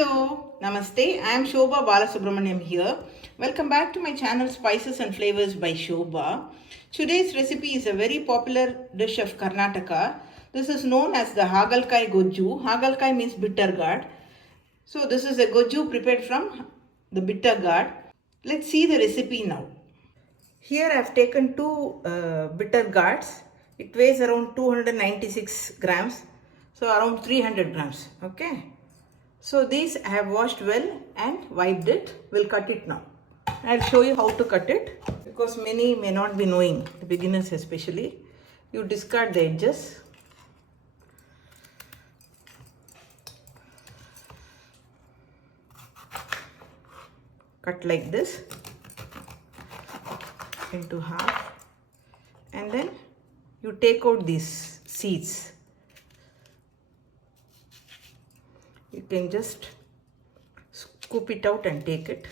Hello, Namaste. I am Shobha Balasubramaniam here. Welcome back to my channel Spices and Flavors by Shobha. Today's recipe is a very popular dish of Karnataka. This is known as the Hagalakai Gojju. Hagalakai means bitter gourd. So this is a Gojju prepared from the bitter gourd. Let's see the recipe now. Here I have taken two bitter gourds. It weighs around 296 grams. So around 300 grams. Okay. So these I have washed well and wiped it. We'll cut it now. I'll show you how to cut it because many may not be knowing, the beginners especially. You discard the edges. Cut like this into half and then you take out these seeds. You can just scoop it out and take it.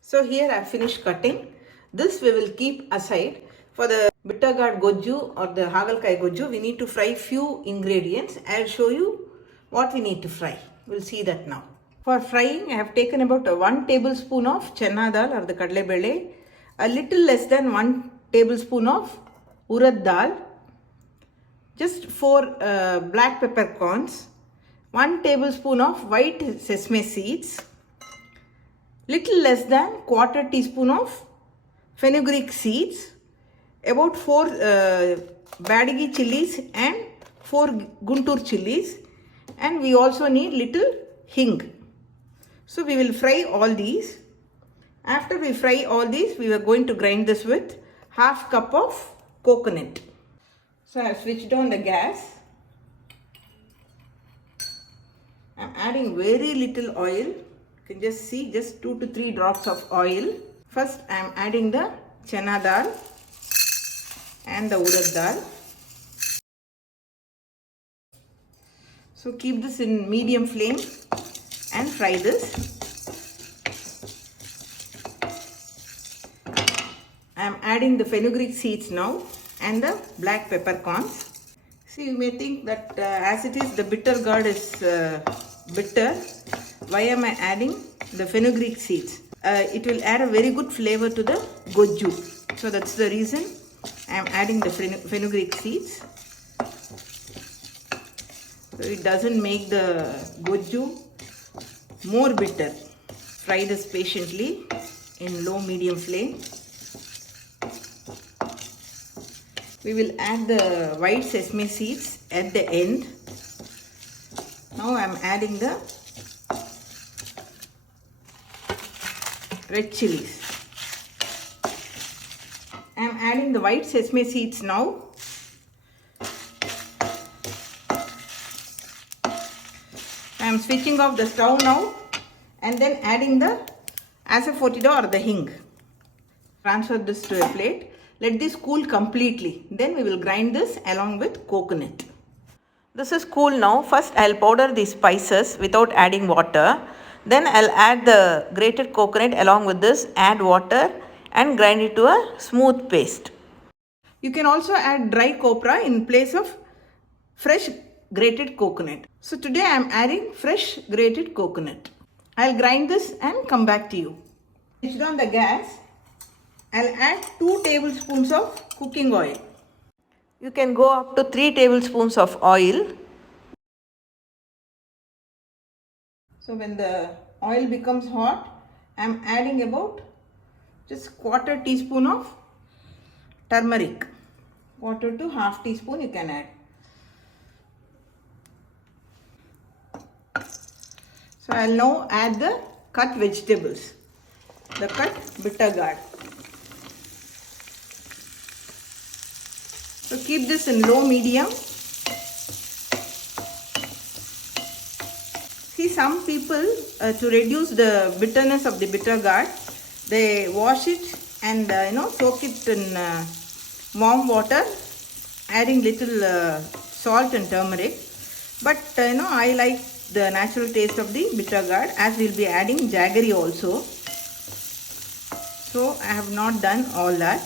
So here I have finished cutting. This we will keep aside. For the bitter gourd Gojju or the Hagalakai Gojju, we need to fry few ingredients. I will show you what we need to fry. We'll see that now. For frying, I have taken about 1 tablespoon of chana dal or the kadle bele, a little less than 1 tablespoon of urad dal, just 4 black peppercorns, 1 tablespoon of white sesame seeds, little less than quarter teaspoon of fenugreek seeds, about 4 badigi chilies and 4 guntur chilies, and we also need little hing. So we will fry all these. After we fry all these, we are going to grind this with half cup of coconut. So I have switched on the gas. I am adding very little oil. You can just see just 2 to 3 drops of oil. First I am adding the chana dal and the urad dal. So keep this in medium flame and fry this. I am adding the fenugreek seeds now and the black peppercorns. See, you may think that as it is the bitter gourd is bitter, why am I adding the fenugreek seeds? It will add a very good flavor to the Gojju. So that's the reason I am adding the fenugreek seeds. So it doesn't make the Gojju more bitter. Fry this patiently in low medium flame. We will add the white sesame seeds at the end. Now I am adding the red chilies. I am adding the white sesame seeds now. I am switching off the stove now and then adding the asafoetida or the hing. Transfer this to a plate. Let this cool completely. Then we will grind this along with coconut. This is cool now. First I will powder the spices without adding water. Then I will add the grated coconut along with this, add water and grind it to a smooth paste. You can also add dry copra in place of fresh grated coconut. So today I am adding fresh grated coconut. I will grind this and come back to you. Switch on the gas. I will add 2 tablespoons of cooking oil. You can go up to 3 tablespoons of oil. So when the oil becomes hot, I am adding about just quarter teaspoon of turmeric. Quarter to half teaspoon you can add. So I will now add the cut vegetables, the cut bitter gourd. So keep this in low medium. See, some people to reduce the bitterness of the bitter gourd, they wash it and soak it in warm water, adding little salt and turmeric. But I like the natural taste of the bitter gourd, as we'll be adding jaggery also. So I have not done all that.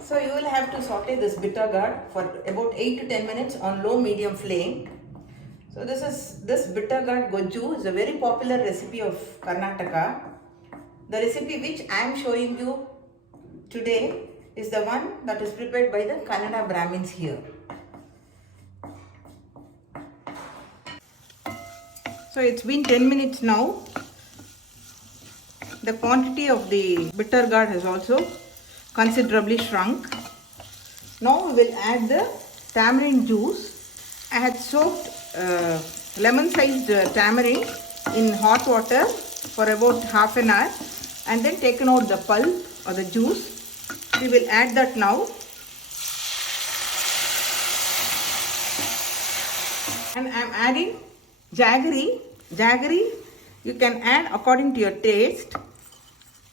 So you will have to saute this bitter gourd for about 8 to 10 minutes on low medium flame. So this bitter gourd Gojju is a very popular recipe of Karnataka. The recipe which I am showing you today is the one that is prepared by the Kannada Brahmins here. So it's been 10 minutes now. The quantity of the bitter gourd has also considerably shrunk. Now we will add the tamarind juice. I had soaked lemon-sized tamarind in hot water for about half an hour and then taken out the pulp or the juice. We will add that now. And I am adding jaggery. Jaggery you can add according to your taste.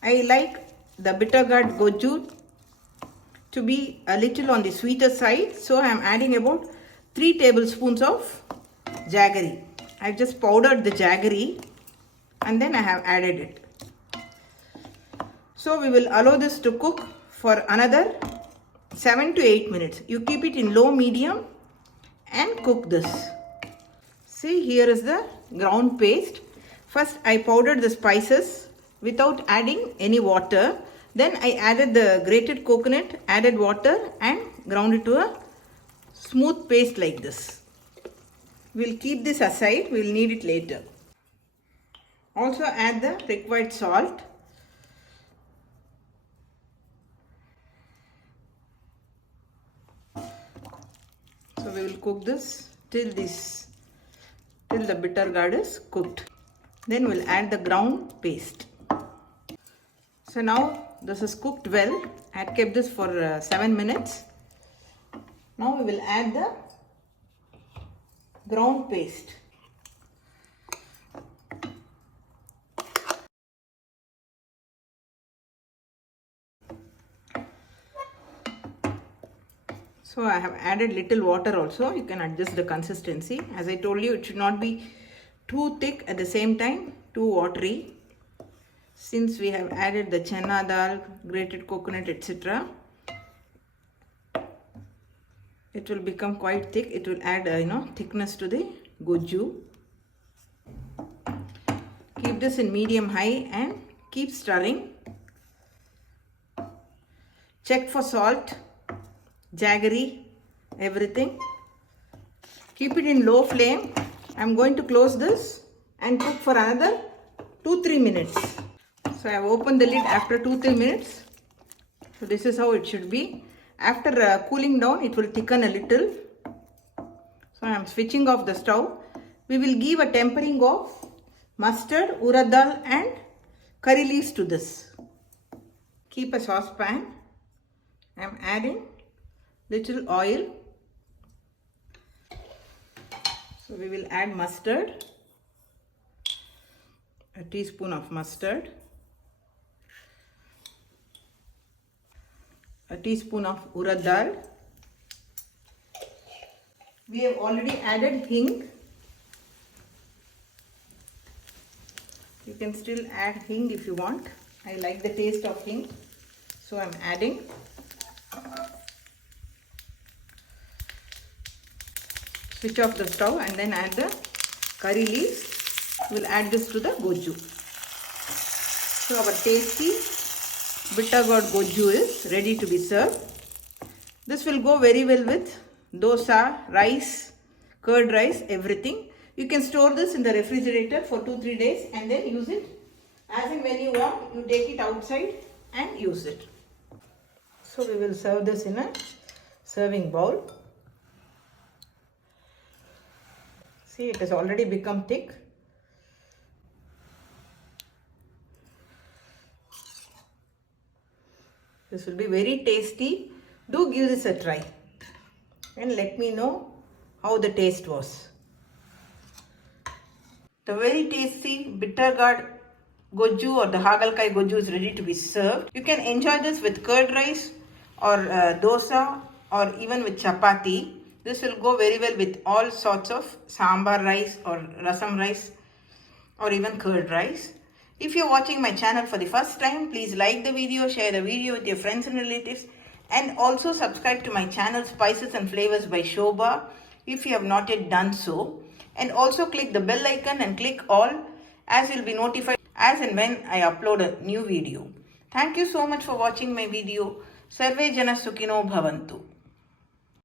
I like the bitter gourd Gojju to be a little on the sweeter side, so I am adding about 3 tablespoons of jaggery. I just powdered the jaggery and then I have added it. So we will allow this to cook for another 7 to 8 minutes. You keep it in low medium and cook this. See, here is the ground paste. First I powdered the spices without adding any water. Then I added the grated coconut, added water and ground it to a smooth paste like this. We'll keep this aside, we'll need it later. Also add the required salt. So we will cook this till the bitter gourd is cooked. Then we'll add the ground paste. So now this is cooked well. I had kept this for 7 minutes. Now we will add the ground paste. So I have added little water also. You can adjust the consistency. As I told you, it should not be too thick at the same time, too watery. Since we have added the chana dal, grated coconut, etc., it will become quite thick. It will add thickness to the Gojju. Keep this in medium high and keep stirring. Check for salt, jaggery, everything. Keep it in low flame. I am going to close this and cook for another 2-3 minutes. So I have opened the lid after 2-3 minutes. So this is how it should be. After cooling down, it will thicken a little. So I am switching off the stove. We will give a tempering of mustard, urad dal and curry leaves to this. Keep a saucepan. I am adding little oil. So we will add mustard. A teaspoon of mustard. A teaspoon of urad dal. We have already added hing. You can still add hing if you want. I like the taste of hing, so I am adding. Switch off the stove and then add the curry leaves. We'll add this to the Gojju. So our tasty bitter gourd Gojju is ready to be served. This will go very well with dosa, rice, curd rice, everything. You can store this in the refrigerator for 2-3 days and then use it as and when you want. You take it outside and use it. So we will serve this in a serving bowl. See, it has already become thick. This will be very tasty. Do give this a try and let me know how the taste was. The very tasty bitter gourd Gojju or the Hagalakai Gojju is ready to be served. You can enjoy this with curd rice or dosa or even with chapati. This will go very well with all sorts of sambar rice or rasam rice or even curd rice. If you're watching my channel for the first time, please like the video, share the video with your friends and relatives, and also subscribe to my channel Spices and Flavors by Shobha if you have not yet done so. And also click the bell icon and click all, as you'll be notified as and when I upload a new video. Thank you so much for watching my video. Sarve Jana Sukhino Bhavantu.